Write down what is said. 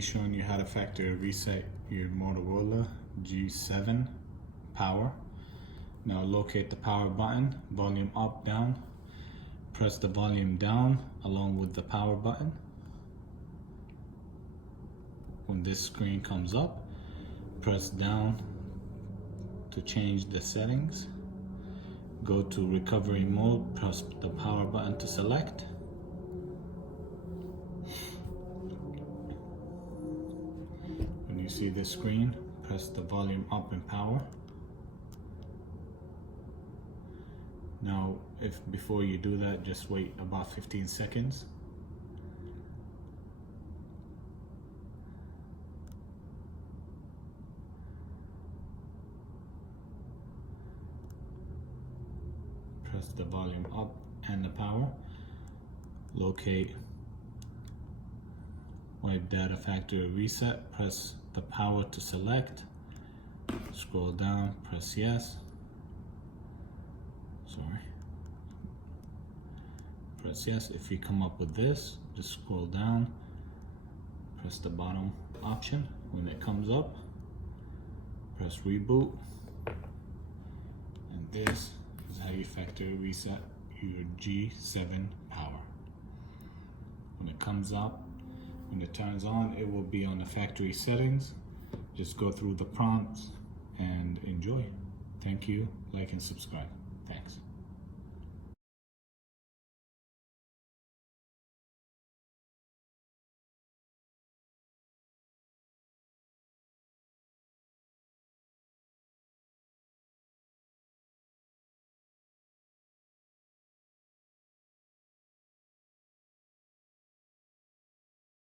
be showing you how to factory reset your Motorola G7 power. Now locate the power button, volume up, down. Press the volume down along with the power button. When this screen comes up, press down to change the settings. Go to recovery mode, press the power button to select. When you see this screen, press the volume up in power. Now, if before you do that, just wait about 15 seconds. Press the volume up and the power. Locate wipe data factory reset. Press the power to select. Scroll down, press yes. Press yes. If you come up with this, just scroll down, press the bottom option. When it comes up, press reboot. And this is how you factory reset your G7 power. When it comes up, when it turns on, it will be on the factory settings. Just go through the prompts and enjoy. Thank you. Like and subscribe. Thanks.